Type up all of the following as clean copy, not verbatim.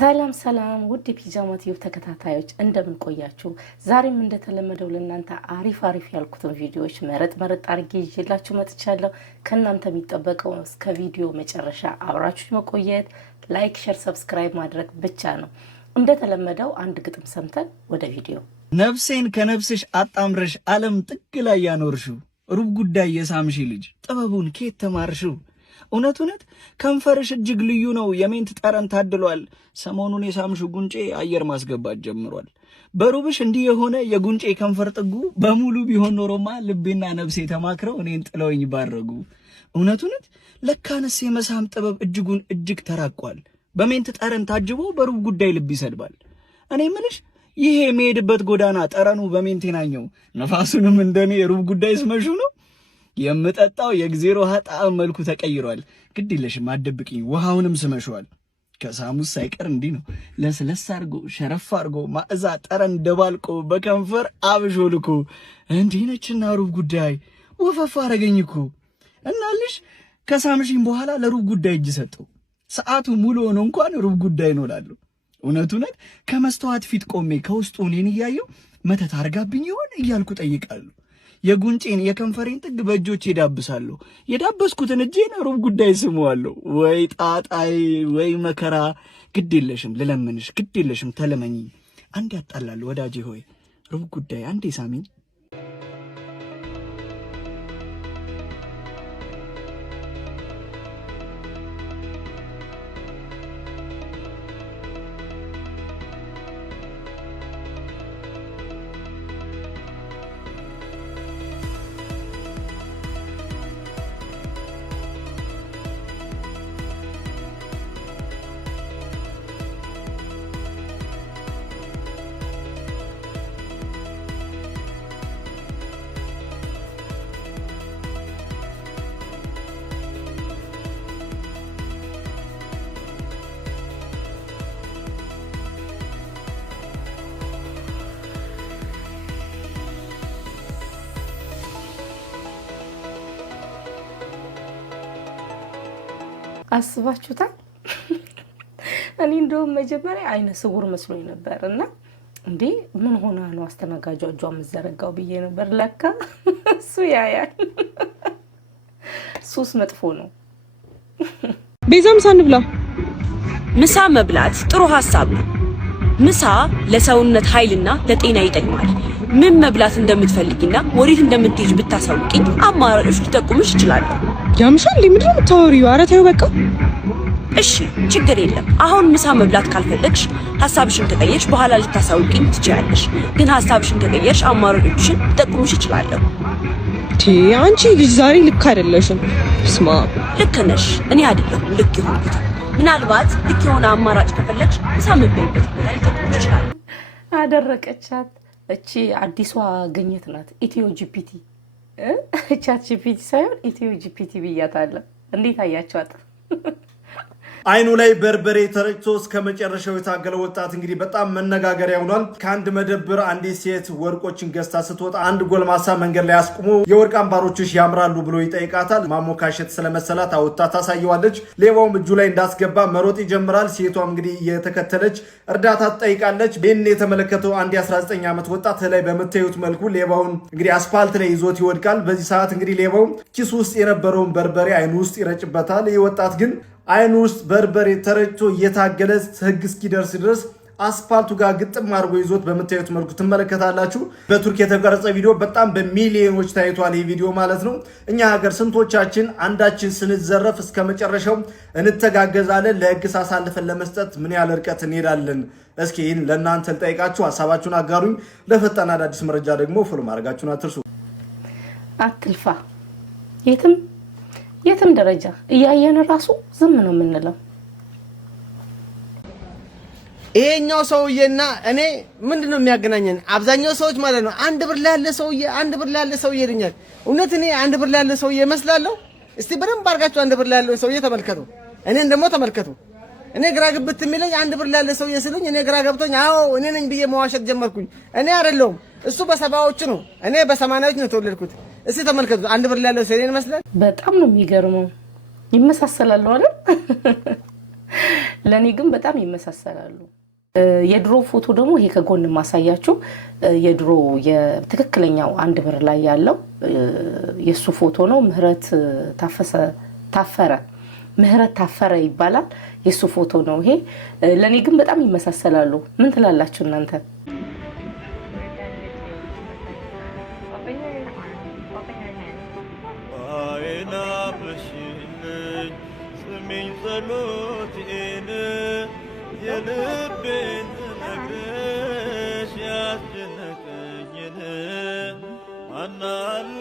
ሰላም ሰላም ውድ ፒጃማ ቲዩብ ተከታታዮች እንደምን ቆያችሁ? ዛሬም እንደተለመደው ለእናንተ አሪፍ ያልኩትን ቪዲዮዎች መረጥ አድርጌ ይዤላችሁ መጥቻለሁ። ከእናንተ የሚጠበቀው እስከ ቪዲዮ መጨረሻ አብራችሁ መቆየት፣ ላይክ፣ ሼር፣ ሰብስክራይብ ማድረግ ብቻ ነው። እንደተለመደው አንድ ግጥም ሰምተን ወደ ቪዲዮ። ነፍሴን ከነፍስሽ አጣምረሽ ዓለም ጥግ ላይ ያኖርሽው ሩብ ጉዳይ የሳምሺ ልጅ ጥበቡን ከየት ተማርሽው? እውነት ከንፈርሽ እጅግ ልዩ ነው የሜንት ጠረን ታድሏል። ሰሞኑን የሳምሹ ጉንጬ አየር ማስገባት ጀምሯል። በሩብሽ እንዲህ የሆነ የጉንጬ ከንፈር ጥጉ በሙሉ ቢሆን ኖሮማ ልቤና ነፍሴ ተማክረው እኔን ጥለውኝ ባረጉ። እውነት ለካነስ የመሳም ጥበብ እጅግ ተራቋል። በሜንት ጠረን ታጅቦ በሩብ ጉዳይ ልብ ይሰድባል። እኔ ምንሽ ይሄ የሚሄድበት ጎዳና ጠረኑ በሜንቴ ናኘው። ነፋሱንም እንደኔ ሩብ ጉዳይ ስመሹ ነው የምጠጣው የግዜሮ ጣዕም መልኩ ተቀይሯል። ግድ የለሽም አትደብቂኝ ውሃውንም ስመሽዋል። ከሳሙስ ሳይቀር እንዲህ ነው ለስለስ አርጎ ሸረፍ አርጎ ማእዛ ጠረን ደባልቆ በከንፈር አብሾ ልኮ እንዲህ ነችና ሩብ ጉዳይ ወፈፋ አረገኝ እኮ እናልሽ ከሳምሽኝ በኋላ ለሩብ ጉዳይ እጅ ሰጠው። ሰዓቱ ሙሉ ሆኖ እንኳን ሩብ ጉዳይ ነው እላለሁ። እውነት ከመስተዋት ፊት ቆሜ ከውስጡ እኔን እያየው መተት አርጋብኝ ይሆን እያልኩ ጠይቃለሁ። የጉንጬን የከንፈሬን ጥግ በእጆቼ ዳብሳለሁ። የዳበስኩትን እጄን ሩብ ጉዳይ ስመዋለሁ። ወይ ጣጣይ ወይ መከራ። ግድ የለሽም ልለምንሽ፣ ግድ የለሽም ተለመኝኝ። አንድ ያጣላል ወዳጄ ሆይ ሩብ ጉዳይ አንዴ ሳሚኝ። አስባችሁታል? እኔ እንደውም መጀመሪያ አይነ ስውር መስሎኝ ነበር እና እንዴ ምን ሆና ነው አስተናጋጇ እጇን የምትዘረጋው ብዬ ነበር። ለካ እሱ ያያል። ሱስ መጥፎ ነው። ቤዛም ሳንብላ ምሳ መብላት ጥሩ ሐሳብ ነው። ምሳ ለሰውነት ኃይልና ለጤና ይጠቅማል። ምን መብላት እንደምትፈልጊና ወዴት እንደምትሄጂ ብታሳውቂኝ አማራጮች ልጠቁምሽ ይችላል። ያምሻል ምንድን ነው የምታወሪው? ኧረ ተይው በቃ። እሺ ችግር የለም። አሁን ምሳ መብላት ካልፈለግሽ ሐሳብሽን ከቀየርሽ በኋላ ልታሳውቂኝ ትችያለሽ። ግን ሐሳብሽን ከቀየርሽ አማራጮችን ልጠቁምሽ ይችላል። አንቺ ልጅ ዛሬ ልክ አይደለሽም። ስማ ልክ ነሽ። እኔ አይደለሁም ልክ የሆንኩት። ምናልባት ልክ የሆነ አማራጭ ከፈለግሽ ምሳ መብላት ልጠቁምሽ ይችላል። አደረቀቻት። እቺ አዲሷ ግኝት ናት። ኢትዮ ጂፒቲ ቻት ጂፒቲ ሳይሆን ኢትዮ ጂፒቲ ብያታለሁ። እንዴት አያችኋት? አይኑ ላይ በርበሬ ተረጭቶ እስከ መጨረሻው የታገለ ወጣት እንግዲህ በጣም መነጋገሪያ ሆኗል። ከአንድ መደብር አንዲት ሴት ወርቆችን ገዝታ ስትወጣ አንድ ጎልማሳ መንገድ ላይ አስቁሞ የወርቅ አምባሮችሽ ያምራሉ ብሎ ይጠይቃታል። ማሞካሸት ስለመሰላት አውጥታ ታሳየዋለች። ሌባውም እጁ ላይ እንዳስገባ መሮጥ ይጀምራል። ሴቷም እንግዲህ የተከተለች እርዳታ ትጠይቃለች። ይህን የተመለከተው አንድ የ19 ዓመት ወጣት ላይ በምታዩት መልኩ ሌባውን እንግዲህ አስፓልት ላይ ይዞት ይወድቃል። በዚህ ሰዓት እንግዲህ ሌባው ኪሱ ውስጥ የነበረውን በርበሬ አይኑ ውስጥ ይረጭበታል። ይህ ወጣት ግን አይኑ ውስጥ በርበሬ ተረጭቶ እየታገለ ህግ እስኪደርስ ድረስ አስፓልቱ ጋር ግጥም አድርጎ ይዞት በምታዩት መልኩ ትመለከታላችሁ። በቱርክ የተቀረጸ ቪዲዮ በጣም በሚሊዮኖች ታይቷል። ይህ ቪዲዮ ማለት ነው። እኛ ሀገር ስንቶቻችን አንዳችን ስንዘረፍ እስከ መጨረሻው እንተጋገዛለን? ለህግ አሳልፈን ለመስጠት ምን ያህል ርቀት እንሄዳለን? እስኪ ይህን ለእናንተ ልጠይቃችሁ፣ ሀሳባችሁን አጋሩኝ። ለፈጣን አዳዲስ መረጃ ደግሞ ፎሎ ማድረጋችሁን አትርሱ። አትልፋ። የትም ደረጃ እያየን ራሱ ዝም ነው የምንለው። ይሄኛው ሰውዬና እኔ ምንድነው የሚያገናኘን? አብዛኛው ሰዎች ማለት ነው አንድ ብር ላይ ያለ ሰውዬ ይልኛል። እውነት እኔ አንድ ብር ላይ ያለ ሰውዬ እመስላለሁ? እስቲ በደንብ አድርጋችሁ አንድ ብር ላይ ያለ ሰውዬ ተመልከቱ። እኔን ደግሞ ተመልከቱ። እኔ ግራ ግብት የሚለኝ አንድ ብር ላይ ያለ ሰውዬ ስሉኝ እኔ ግራ ገብቶኝ አዎ እኔ ነኝ ብዬ መዋሸት ጀመርኩኝ። እኔ አይደለሁም። እሱ በሰባዎቹ ነው፣ እኔ በ80ዎቹ ነው የተወለድኩት። እስቲ ተመልከቱ። አንድ ብር ላይ ያለው ሰው እኔን ይመስላል። በጣም ነው የሚገርመው። ይመሳሰላል አይደል? ለኔ ግን በጣም ይመሳሰላሉ። የድሮ ፎቶ ደግሞ ይሄ ከጎን ማሳያችሁ የድሮ የትክክለኛው 1 ብር ላይ ያለው የሱ ፎቶ ነው። ምህረት ታፈረ ይባላል። የሱ ፎቶ ነው ይሄ። ለኔ ግን በጣም ይመሳሰላሉ። ምን ትላላችሁ እናንተ? የልቤን ነግረሽ ያስጨነቀኝን ማናለ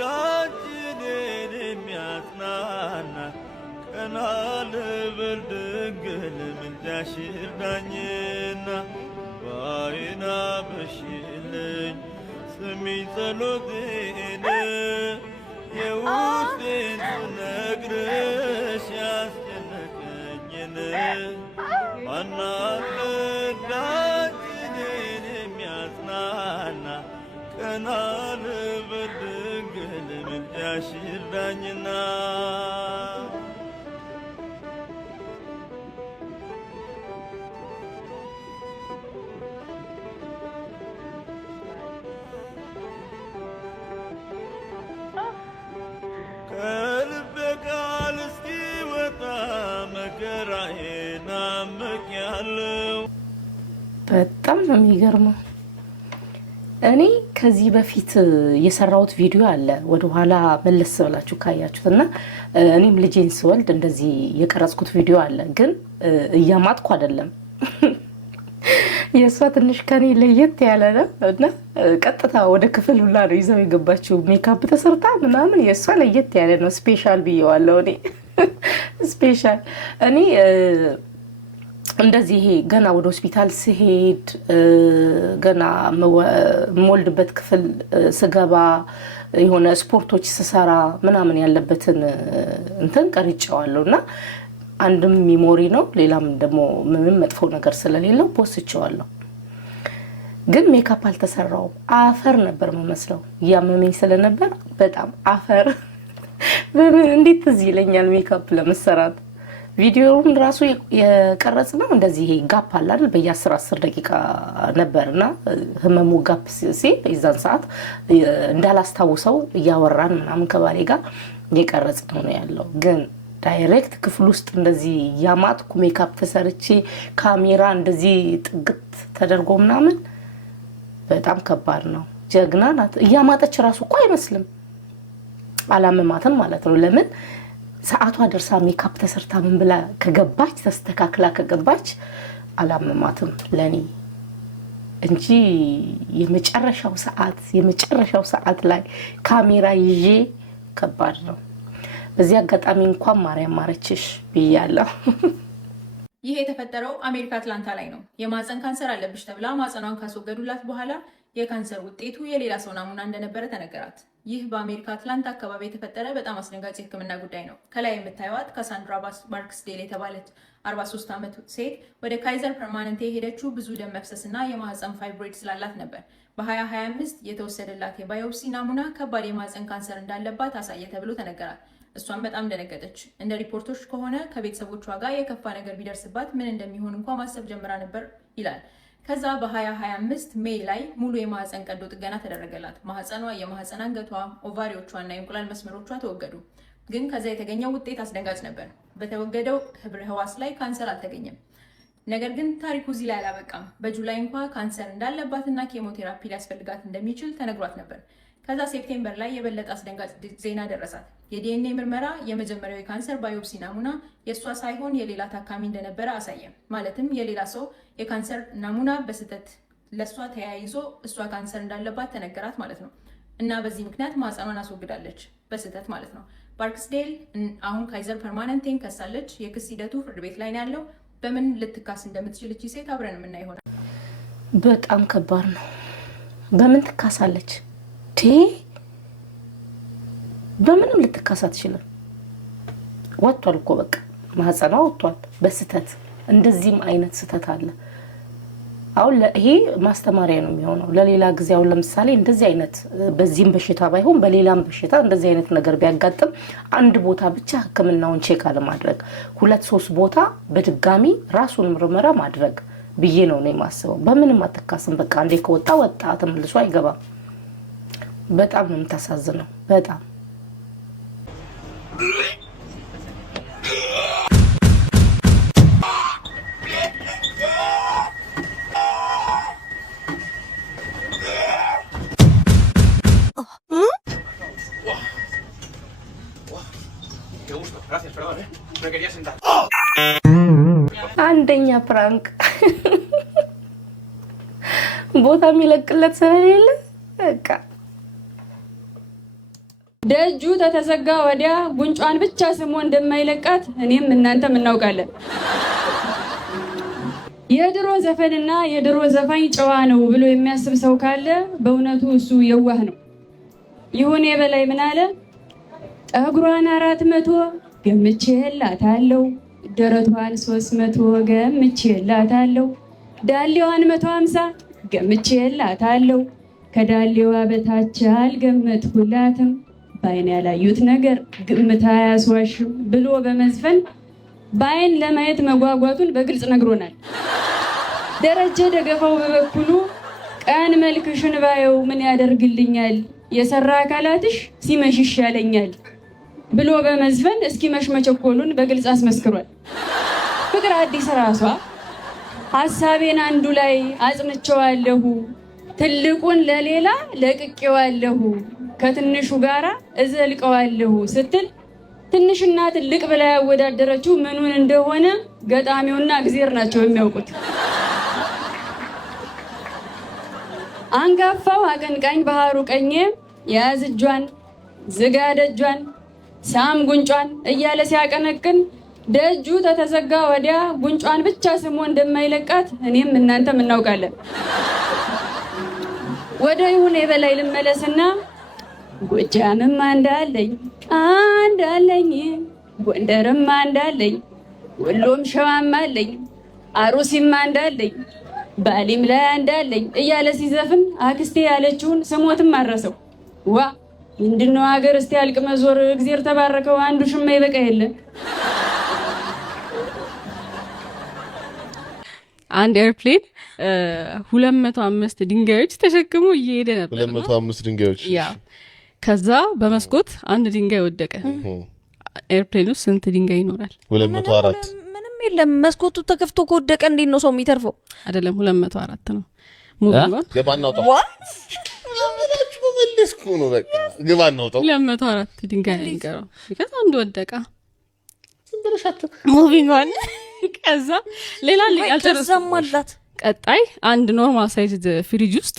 ዳንቺን የሚያጽናና ቀና ልበል ድንግል ምልጃሽ ይርዳኝና በዓይና በሽልኝ ስሚኝ ጸሎቴን የውስጤን ስነግርሽ ያስጨነቀኝን ማናለ ዳንቺን የሚያጽናና ቀና ልበል ድንግል ምልጃሽ ይርዳኝና ከልቤ ቃል እስኪወጣ መከራዬን አምቄያለሁ። በጣም ነው የሚገርመው። እኔ ከዚህ በፊት የሰራሁት ቪዲዮ አለ ወደ ኋላ መለስ ብላችሁ ካያችሁትና እኔም ልጄን ስወልድ እንደዚህ የቀረጽኩት ቪዲዮ አለ። ግን እያማጥኩ አይደለም። የሷ ትንሽ ከኔ ለየት ያለ ነው እና ቀጥታ ወደ ክፍል ሁላ ነው ይዘው የገባችው ሜካፕ ተሰርታ ምናምን። የሷ ለየት ያለ ነው። ስፔሻል ብየዋለሁ እኔ ስፔሻል። እኔ እንደዚህ ይሄ ገና ወደ ሆስፒታል ስሄድ ገና የምወልድበት ክፍል ስገባ የሆነ ስፖርቶች ስሰራ ምናምን ያለበትን እንትን ቀርጬዋለሁ እና አንድም ሚሞሪ ነው፣ ሌላም ደግሞ ምንም መጥፎ ነገር ስለሌለው ፖስቼዋለሁ። ግን ሜካፕ አልተሰራውም። አፈር ነበር የምመስለው። ያመመኝ ስለነበር በጣም አፈር። እንዴት እዚህ ይለኛል ሜካፕ ለመሰራት። ቪዲዮውን ራሱ የቀረጽ ነው እንደዚህ ይሄ ጋፕ አለ አይደል? በየ10 ደቂቃ ነበርና ህመሙ ጋፕ ሲል በዛን ሰዓት እንዳላስታውሰው እያወራን ምናምን ከባሌ ጋር የቀረጽ ነው ያለው። ግን ዳይሬክት ክፍል ውስጥ እንደዚህ ያማጥኩ ሜካፕ ተሰርቼ ካሜራ እንደዚህ ጥግት ተደርጎ ምናምን በጣም ከባድ ነው። ጀግና ናት። እያማጠች ራሱ እኮ አይመስልም። አላመማትም ማለት ነው። ለምን ሰዓቷ ደርሳ ሜካፕ ተሰርታ ምን ብላ ከገባች ተስተካክላ ከገባች አላመማትም ለኔ እንጂ የመጨረሻው ሰዓት ላይ ካሜራ ይዤ ከባድ ነው። በዚህ አጋጣሚ እንኳን ማርያም ማረችሽ ብያለሁ። ይህ የተፈጠረው አሜሪካ አትላንታ ላይ ነው። የማህፀን ካንሰር አለብሽ ተብላ ማህፀኗን ካስወገዱላት በኋላ የካንሰር ውጤቱ የሌላ ሰው ናሙና እንደነበረ ተነገራት። ይህ በአሜሪካ አትላንታ አካባቢ የተፈጠረ በጣም አስደንጋጭ የሕክምና ጉዳይ ነው። ከላይ የምታዩት ካሳንድራ ባርክስዴል የተባለች 43 ዓመት ሴት ወደ ካይዘር ፐርማነንቴ የሄደችው ብዙ ደም መፍሰስና የማህፀን ፋይብሮይድ ስላላት ነበር። በ2025 የተወሰደላት የባዮፕሲ ናሙና ከባድ የማህፀን ካንሰር እንዳለባት አሳየ ተብሎ ተነገራት። እሷን በጣም ደነገጠች። እንደ ሪፖርቶች ከሆነ ከቤተሰቦቿ ጋር የከፋ ነገር ቢደርስባት ምን እንደሚሆን እንኳን ማሰብ ጀምራ ነበር ይላል። ከዛ በ2025 ሜይ ላይ ሙሉ የማህፀን ቀዶ ጥገና ተደረገላት። ማህፀኗ፣ የማህፀን አንገቷ፣ ኦቫሪዎቿ እና የእንቁላል መስመሮቿ ተወገዱ። ግን ከዛ የተገኘው ውጤት አስደንጋጭ ነበር። በተወገደው ህብረ ህዋስ ላይ ካንሰር አልተገኘም። ነገር ግን ታሪኩ እዚህ ላይ አላበቃም። በጁላይ እንኳ ካንሰር እንዳለባትና ኬሞቴራፒ ሊያስፈልጋት እንደሚችል ተነግሯት ነበር። ከዛ ሴፕቴምበር ላይ የበለጠ አስደንጋጭ ዜና ደረሳት። የዲኤንኤ ምርመራ የመጀመሪያው የካንሰር ባዮፕሲ ናሙና የእሷ ሳይሆን የሌላ ታካሚ እንደነበረ አሳየ። ማለትም የሌላ ሰው የካንሰር ናሙና በስህተት ለእሷ ተያይዞ እሷ ካንሰር እንዳለባት ተነገራት ማለት ነው። እና በዚህ ምክንያት ማህፀኗን አስወግዳለች በስህተት ማለት ነው። ባርክስዴል አሁን ካይዘር ፐርማነንቴን ከሳለች። የክስ ሂደቱ ፍርድ ቤት ላይ ነው ያለው። በምን ልትካስ እንደምትችል እቺ ሴት አብረን የምናይ ይሆናል። በጣም ከባድ ነው። በምን ትካሳለች? በምንም ልትካስ አትችልም። ወጥቷል እኮ በቃ ማህፀኗ ወጥቷል በስህተት። እንደዚህም አይነት ስህተት አለ። አሁን ይሄ ማስተማሪያ ነው የሚሆነው ለሌላ ጊዜ። አሁን ለምሳሌ እንደዚህ አይነት በዚህም በሽታ ባይሆን በሌላም በሽታ እንደዚህ አይነት ነገር ቢያጋጥም አንድ ቦታ ብቻ ህክምናውን ቼክ አለማድረግ 2-3 ቦታ በድጋሚ ራሱን ምርመራ ማድረግ ብዬ ነው የማስበው። በምንም አትካስም። በቃ አንዴ ከወጣ ወጣ ተመልሶ አይገባም። በጣም ነው የምታሳዝነው በጣም አንደኛ ፕራንክ ቦታ የሚለቅለት ስለሌለ በቃ ደጁ ተተዘጋ ወዲያ ጉንጯን ብቻ ስሞ እንደማይለቃት እኔም እናንተም እናውቃለን። የድሮ ዘፈንና የድሮ ዘፋኝ ጨዋ ነው ብሎ የሚያስብ ሰው ካለ በእውነቱ እሱ የዋህ ነው። ይሁን የበላይ ምን አለ? ጠጉሯን 400 ገምቼላታለሁ፣ ደረቷን 300 ገምቼላታለሁ፣ ዳሌዋን 150 ገምቼላታለሁ፣ ከዳሌዋ በታች አልገመትኩላትም፣ ባይን ያላዩት ነገር ግምት አያስዋሽም ብሎ በመዝፈን ባይን ለማየት መጓጓቱን በግልጽ ነግሮናል። ደረጀ ደገፋው በበኩሉ ቀን መልክሽን ባየው ምን ያደርግልኛል፣ የሰራ አካላትሽ ሲመሽ ይሻለኛል ብሎ በመዝፈን እስኪመሽ መቸኮሉን በግልጽ አስመስክሯል። ፍቅር አዲስ ራሷ ሐሳቤን አንዱ ላይ አጽንቼዋለሁ፣ ትልቁን ለሌላ ለቅቄዋለሁ፣ ከትንሹ ጋራ እዘልቀዋለሁ ስትል ትንሽና ትልቅ ብላ ያወዳደረችው ምኑን እንደሆነ ገጣሚውና እግዚአብሔር ናቸው የሚያውቁት። አንጋፋው አቀንቃኝ ባህሩ ቀኜ ያዝ እጇን ዝጋ ደጇን ሳም ጉንጯን እያለ ሲያቀነቅን ደጁ ተተዘጋ ወዲያ ጉንጯን ብቻ ስሞ እንደማይለቃት እኔም እናንተም እናውቃለን። ወደ ይሁን የበላይ ልመለስና ጎጃምም አንዳለኝ ጎንደርም አንዳለኝ ወሎም ሸዋም አለኝ አሩሲም አንዳለኝ ባሊም ላይ አንዳለኝ እያለ ሲዘፍን አክስቴ ያለችውን ስሞትም አረሰው። ዋ ምንድነው ሀገር እስቲ ያልቅ መዞር እግዚአብሔር ተባረከው አንዱ ሽማ ይበቃ የለ። አንድ ኤርፕሌን 205 ድንጋዮች ተሸክሞ እየሄደ ነበር። 205 ድንጋዮች ያ ከዛ በመስኮት አንድ ድንጋይ ወደቀ። ኤርፕሌኑ ስንት ድንጋይ ይኖራል? 204 ምንም የለም። መስኮቱ ተከፍቶ ከወደቀ እንዴት ነው ሰው የሚተርፈው? አይደለም 204 ነው። ሙሉውን ገባናው ታው ለምናችሁ በመለስኩ ነው። በቃ ገባናው ታው 204 ድንጋይ ይቀራው። ከዛ አንድ ወደቀ። ትንበረሻቸው ሙቪንግ ኦን። ከዛ ሌላ ያልተረሳማላት ቀጣይ አንድ ኖርማል ሳይዝ ፍሪጅ ውስጥ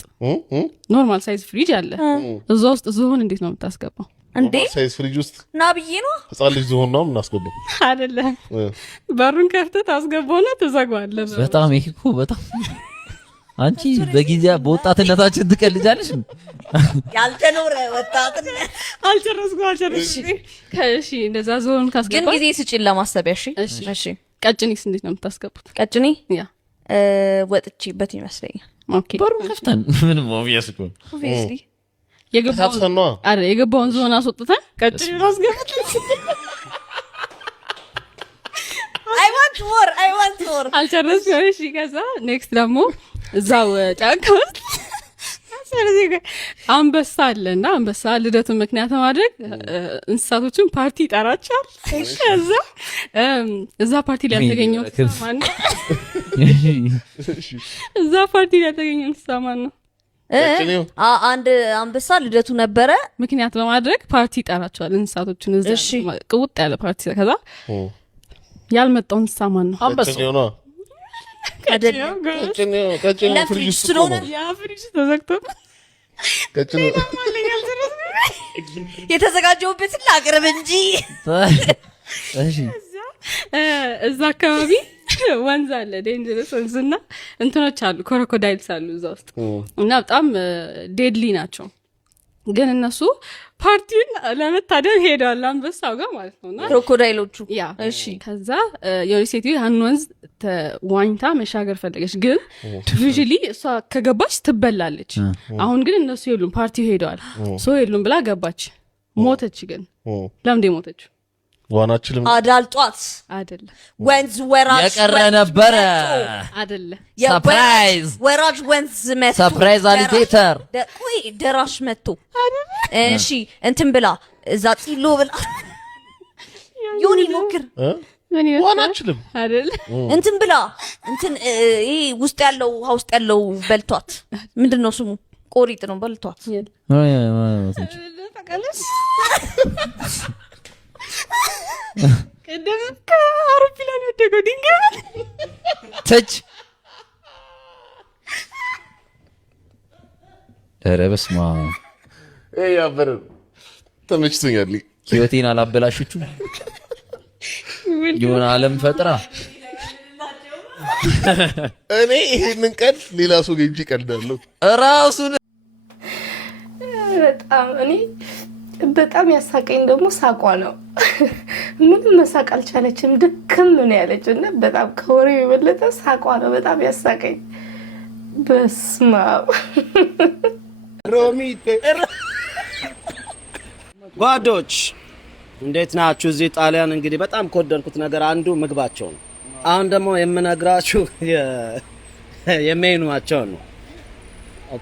ኖርማል ሳይዝ ፍሪጅ አለ። እዛ ውስጥ ዝሆን እንዴት ነው የምታስገባው? እንዴ ሳይዝ ፍሪጅ ውስጥ ናብዬ ነው ህፃን ልጅ ዝሆን ነው የምናስገባው? አይደለም በሩን ከፍተህ ታስገባውና ትዘጋዋለህ። በጣም ይሄ እኮ በጣም አንቺ በጊዜ በወጣትነታችን ትቀልጃለሽ። ያልተኖረ ወጣትነት አልጨረስኩም። እሺ እንደዛ ዝሆን ካስገባ ግን ጊዜ ስጪን ለማሰቢያ። እሺ ቀጭኔስ እንዴት ነው የምታስገቡት? ቀጭኔ ያ ወጥቼበት ይመስለኛል። ኦኬ በሩን ከፍተን ምንም ኦብቪየስ እኮ ኦብቪየስሊ የገባውን ዝሆን አስወጥተን ቀጭኔ አስገብተን I want more አልጨረስኩም። እሺ ከዛ ኔክስት ደግሞ እዛው ጫካ ውስጥ አንበሳ አለና አንበሳ ልደቱን ምክንያት ማድረግ እንስሳቶችን ፓርቲ ይጠራቸዋል። ከዛ እዛ ፓርቲ ላይ ያልተገኘው ማን ነው? እዛ ፓርቲ ላይ ያልተገኘው ማን ነው? አንድ አንበሳ ልደቱ ነበረ ምክንያት በማድረግ ፓርቲ ይጠራቸዋል እንስሳቶችን። እዛ ቅውጥ ያለ ፓርቲ። ከዛ ያልመጣው እንስሳ ማን ነው? አንበሳው ነው። ቀጭኔ ፍሪጅ ውስጥ ነው። ያ ፍሪጅ ተዘግቶ ቀጭኔ የተዘጋጀውበትን ላቅርብ እንጂ። እሺ እዛ አካባቢ ወንዝ አለ፣ ዴንጀረስ ወንዝና እንትኖች አሉ፣ ኮሮኮዳይልስ አሉ እዛ ውስጥ እና በጣም ዴድሊ ናቸው። ግን እነሱ ፓርቲውን ለመታደም ሄደዋል አንበሳው ጋር ማለት ነውና ክሮኮዳይሎቹ ያ እሺ ከዛ የሆነ ሴትዮ ያን ወንዝ ዋኝታ መሻገር ፈለገች ግን ዩዥሊ እሷ ከገባች ትበላለች አሁን ግን እነሱ የሉም ፓርቲው ሄደዋል ሶ የሉም ብላ ገባች ሞተች ግን ለምንድን ሞተች ዋናችልም አዳልጧት አይደለ ወንዝ ወራጅ የቀረ ነበር አይደለ ሰርፕራይዝ ወራጅ ወንዝ መጥቶ ሰርፕራይዝ አሊጌተር ወይ ደራሽ መጥቶ እሺ እንትን ብላ እዛ ጢሎ ብላ ዮኒ ሞክር ዋናችልም አይደለ እንትን ብላ እንትን ይሄ ውስጥ ያለው ውስጥ ያለው በልቷት ምንድነው ስሙ ቆሪጥ ነው በልቷት ፈቀለስ ከደም ከአውሮፕላን ወደቀው ድንገት ተች ረበስማ ያበረ ተመችቶኛል ህይወቴን አላበላሽቹ የሆነ ዓለም ፈጥራ እኔ ይሄንን ቀን ሌላ ሰው ገንጂ ቀልዳለሁ ራሱን በጣም እኔ በጣም ያሳቀኝ ደግሞ ሳቋ ነው ምንም መሳቅ አልቻለችም ድክም ምን ያለች እና በጣም ከወሬው የበለጠ ሳቋ ነው በጣም ያሳቀኝ በስማ ሮሚቴ ጓዶች እንዴት ናችሁ እዚህ ጣሊያን እንግዲህ በጣም ከወደድኩት ነገር አንዱ ምግባቸው ነው አሁን ደግሞ የምነግራችሁ የሜኑዋቸው ነው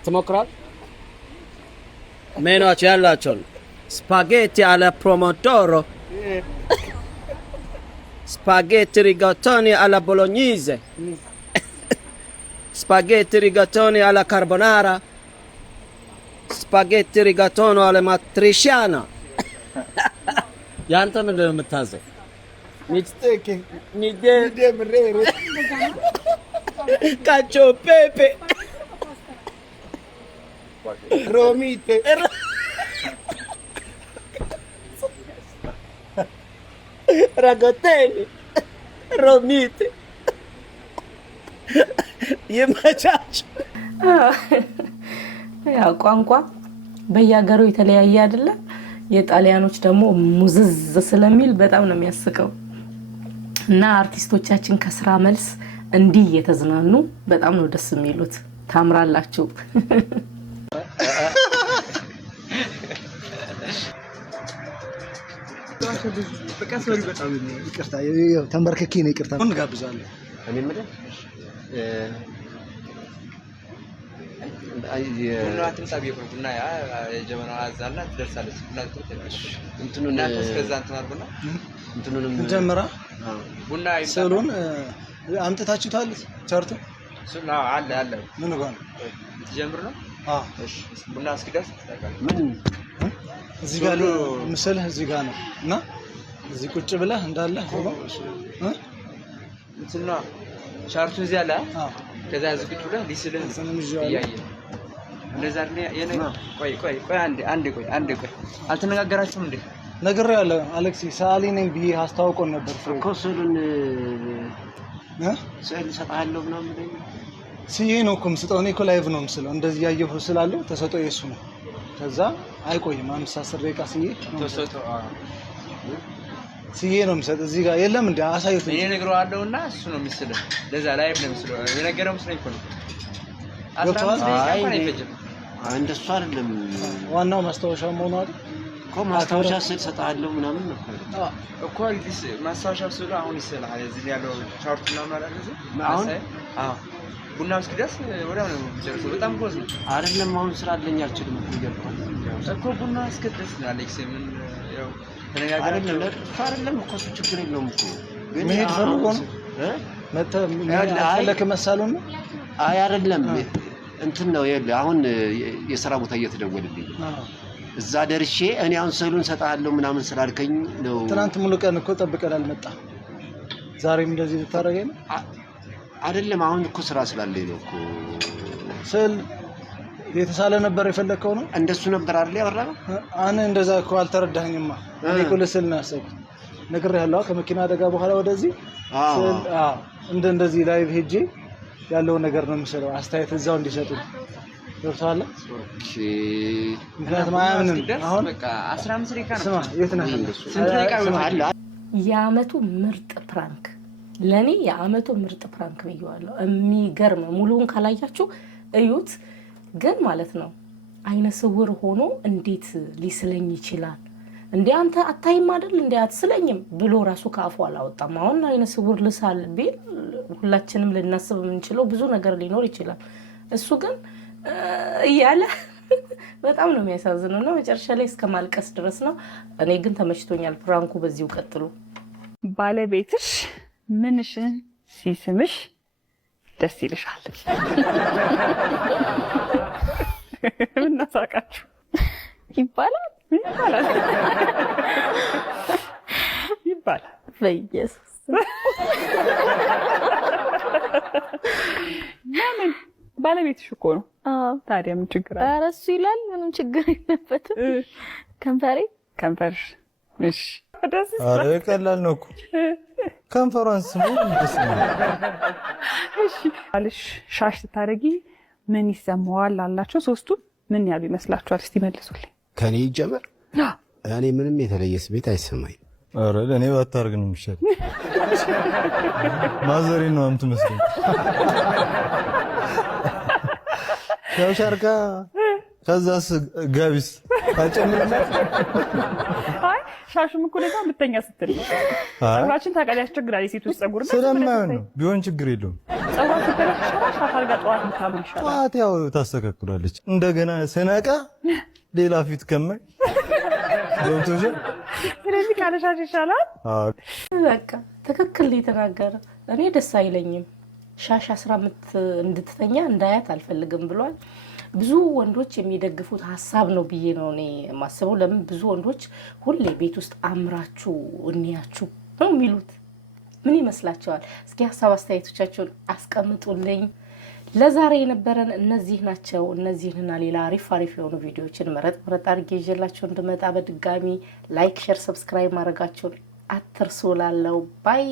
ትሞክራል ሜኑዋቸው ያላቸው ነው spaghetti alla pomodoro spaghetti rigatoni alla bolognese spaghetti rigatoni alla carbonara spaghetti rigatoni alla matriciana ያንተ ምንድን ነው የምታዘው ሚስቴክ ኒዴ ምሬሬ ካቾ ፔፔ ሮሚቴ Ragotelli, Romite, ይመቻች ያው ቋንቋ በየሀገሩ የተለያየ አይደለ የጣሊያኖች ደግሞ ሙዝዝ ስለሚል በጣም ነው የሚያስቀው እና አርቲስቶቻችን ከስራ መልስ እንዲህ እየተዝናኑ በጣም ነው ደስ የሚሉት ታምራላችሁ በቃ በጣም ይቅርታ ተንበርከኬ ነው ይቅርታ ምን ጋብዛለሁ እኔ ምንድን ቡና ትምጣብ ይቆርጥና ያ የጀመናው አዛላ ትደርሳለች ቡና ትጠጣለች እንትኑን እስከዛ እንትን አርጉና እንትኑንም ጀመራ ቡና ሰሎን አምጥታችሁታል ቻርቱ ሱና አለ አለ ምን ጋር ትጀምር ነው እሺ ቡና እስኪደርስ ተጠቃሚ ምን እዚህ ጋር ምስልህ እዚህ ጋር ነው እና እዚህ ቁጭ ብለህ እንዳለ ሆኖ እንትና ቻርቱ እዚህ አለ ከዛ እዚህ ቁጭ ብለህ ሊስልህ ያያየ እንደዛ የነ ቆይ አንዴ ቆይ አልተነጋገራችሁም እንዴ ነግሬያለሁ አሌክሲ ሳሊ ነኝ ብዬ አስተዋውቆን ነበር እኮ ስሉን ስዕል ሰጣለሁ ምናምን ሲዬ ነው እኮ የምስጠው እኔ እኮ ላይቭ ነው የምስለው እንደዚህ ያየሁ ስላለው ተሰጠው የሱ ነው ከዛ አይቆይም 5-10 ደቂቃ ሲዬ ተሰጠው ሲዬ ነው የምሰጥ እዚህ ጋር የለም እንዴ አሳየት እኔ ነግረዋለሁና እሱ ነው የሚስለው ለዛ ላይቭ ነው የሚስለው የነገረው መስለኝ እኮ ነው እንደሱ አይደለም ዋናው ማስታወሻ መሆኑ አይደል እኮ ማስታወሻ ስል ሰጣለሁ ምናምን ነበር እኮ እንግዲህ ማስታወሻ ስለ አሁን ይስላል እዚህ ያለው ቻርቱና ማለት ነው አሁን ቡና እስኪደርስ ወዲያው ነው የሚጨርሰው በጣም ጎዝ ነው አይደለም አሁን ስራ አለኝ አልችልም እኮ ቡና እስኪደርስ ነው አሌክስ ምን ያው አይደለም እኮ ችግር የለውም እኮ መሄድ ፈልጎ ነው መተ ለከ መሳሉን አይ አይደለም እንትን ነው ይኸውልህ አሁን የሥራ ቦታ እየተደወለልኝ እዛ ደርሼ እኔ አሁን ሰሉን ሰጣለሁ ምናምን ስላልከኝ ነው ትናንት ሙሉ ቀን እኮ ጠብቀን አልመጣ ዛሬም እንደዚህ ልታረገኝ ነው አይደለም አሁን እኮ ስራ ስላለኝ ነው እኮ ስል የተሳለ ነበር የፈለከው ነው እንደሱ ነበር አይደል ያወራነው አነ እንደዛ እኮ አልተረዳኸኝማ እኔ እኮ ለስል ነው ያሰብኩት ነግሬሃለሁ ከመኪና አደጋ በኋላ ወደዚህ እንደዚህ ላይቭ ሄጄ ያለው ነገር ነው የምሰራው አስተያየት እዛው እንዲሰጡ ገብቶሃል? ኦኬ ምክንያቱም አያምንም። አሁን በቃ 15 ደቂቃ ነው። ስማ የት ነህ? ስንት ደቂቃ ይሆናል? የአመቱ ምርጥ ፕራንክ ለኔ የአመቱ ምርጥ ፕራንክ ብየዋለሁ። የሚገርም ሙሉውን ካላያችሁ እዩት። ግን ማለት ነው አይነ ስውር ሆኖ እንዴት ሊስለኝ ይችላል? እንዴ አንተ አታይም አይደል እንዴ አትስለኝም ብሎ ራሱ ካፉ አላወጣም። አሁን አይነ ስውር ልሳል ቢል ሁላችንም ልናስብ የምንችለው ብዙ ነገር ሊኖር ይችላል። እሱ ግን እያለ በጣም ነው የሚያሳዝነው እና መጨረሻ ላይ እስከ ማልቀስ ድረስ ነው። እኔ ግን ተመችቶኛል ፕራንኩ። በዚሁ ቀጥሉ። ባለቤትሽ ምንሽን ሲስምሽ ደስ ይልሻል? ምን ናሳቃችሁ? ይባላል በኢየሱስ ለምን? ባለቤትሽ እኮ ነው። ታዲያ ምን ችግር አለ? ኧረ እሱ ይላል፣ ምንም ችግር የለበትም። ከንፈርሽ እሺ ደስ ይላል። ኧረ ቀላል ነው እኮ ከንፈሯን ስሙ ደስ ይላል። እሺ አልሽ ሻሽ ስታደርጊ ምን ይሰማዋል አላቸው? ሶስቱም ምን ያሉ ይመስላችኋል? እስቲ መልሱልኝ። ከኔ ይጀመር። እኔ ምንም የተለየ ስሜት አይሰማኝ። ኧረ ለኔ ባታርግ ነው የሚሻል። ማዘሬ ነው የምትመስለኝ። ሻርካ ከዛስ ጋቢስ አጨምርላት። አይ ሻሹም እኮ ለታ ብተኛ ስትል ጸጉራችን ታውቃለህ ያስቸግራል። የሴቶች ጸጉር ስለማይሆን ነው። ቢሆን ችግር የለውም። ጸጉራችን ተለሻሽ አልጋ ጠዋት ምታምን ይሻላል። ጠዋት ያው ታስተካክላለች። እንደገና ስነቃ ሌላ ፊት ከማይ ዶክተር ስለዚህ ካለሻሽ ይሻላል። በቃ ትክክል የተናገረ። እኔ ደስ አይለኝም። ሻሽ 15 እንድትተኛ እንዳያት አልፈልግም ብሏል። ብዙ ወንዶች የሚደግፉት ሀሳብ ነው ብዬ ነው እኔ የማስበው። ለምን ብዙ ወንዶች ሁሌ ቤት ውስጥ አምራችሁ እንያችሁ ነው የሚሉት። ምን ይመስላችኋል? እስኪ ሀሳብ አስተያየቶቻችሁን አስቀምጡልኝ። ለዛሬ የነበረን እነዚህ ናቸው። እነዚህንና ሌላ አሪፍ የሆኑ ቪዲዮዎችን መረጥ አድርጌ ይዤላችሁ እንድመጣ በድጋሚ ላይክ፣ ሼር፣ ሰብስክራይብ ማድረጋችሁን አትርሱ። ላለው ባይ